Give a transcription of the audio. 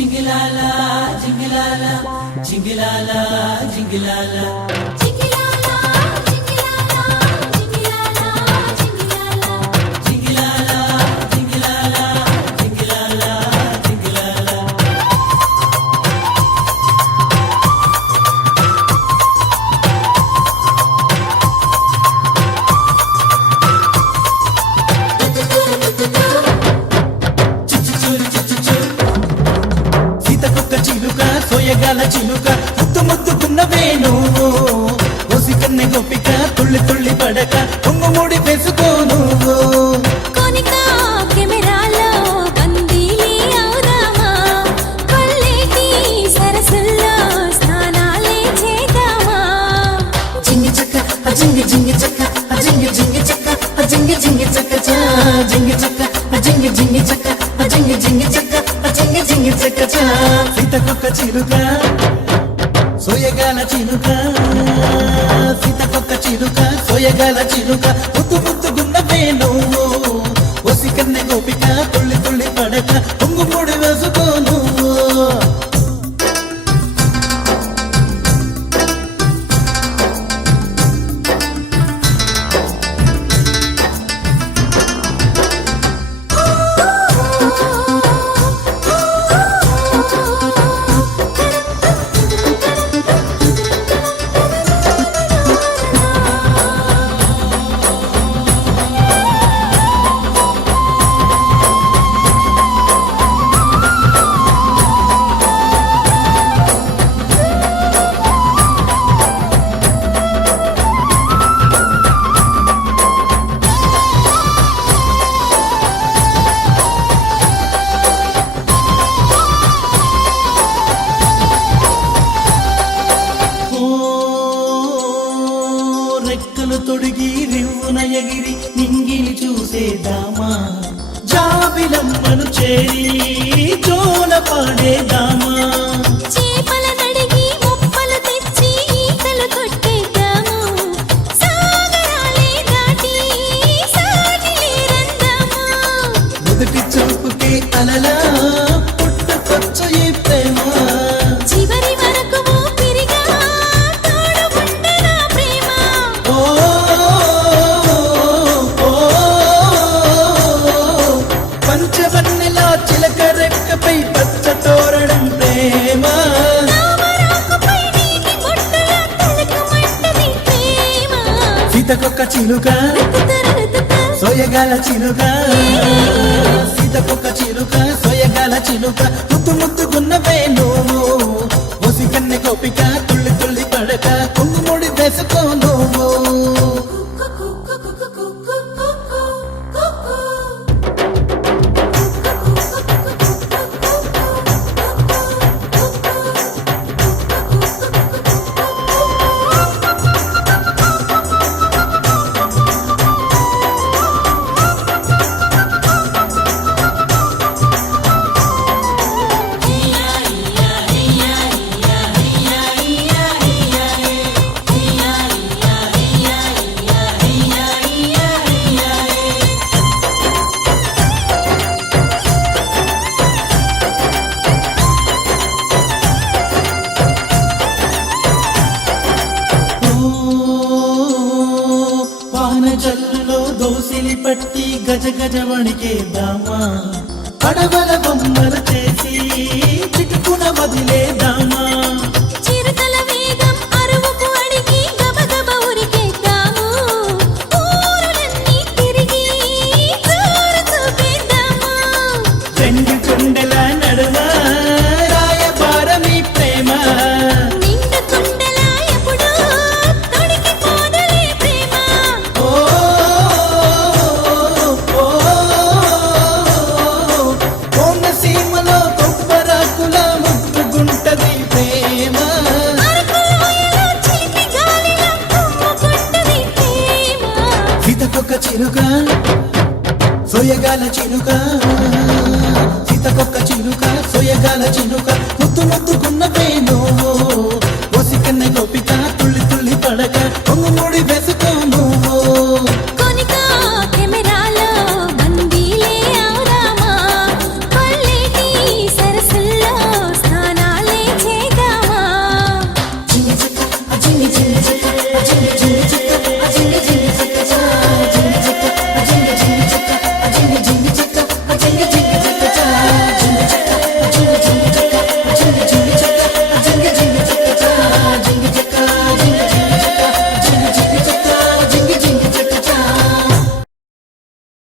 Jingilala, jingilala, jingilala, jingilala. రాగాల చిలుక ముద్దు ముద్దుకున్నవే నువ్వు ఒసికన్నె గొప్పిక తుళ్ళి తుళ్ళి పడక పొంగు మూడి పెసుకో నువ్వు జింగి జింగి చక్క జింగి జింగి చక్క జింగి జింగి చక్క జింగి చక్క జింగి జింగి చక్క జింగి జింగి చక్క జింగి జింగి చక్క సీత కుక్క చిరుగా చిలుక సీతకొక్క చిలుక సోయగల చిలుక ముద్దు ముద్దుగున్నవే నువ్వు ఒసి కన్నె గోపిక తుళ్ళి తుళ్ళి పడక చేసేదామా జాబిలమ్మను చేరి జోల పాడేదామా? పంచవన్నెలా చిలక రెక్కపై పచ్చ తోరణం ప్రేమ. సీతకొక్క చిలుక సోయగాల చిలుక. సీతకొక్క చిలుక సోయగాల చిలుక. ముద్దు ముద్దుగున్నవే నువ్వు ఒసి కన్నె గోపిక తుళ్ళి తుళ్ళి పడక. కుంగుమ గజగజమణికేద్దామా? పడవల బొమ్మలు చేసి చిటుకున వదిలేద్దాం సొయగాల చిలుక సీతకొక్క చిలుక సొయగాల చిలుక ముత్తు ముద్దుకున్న పేను.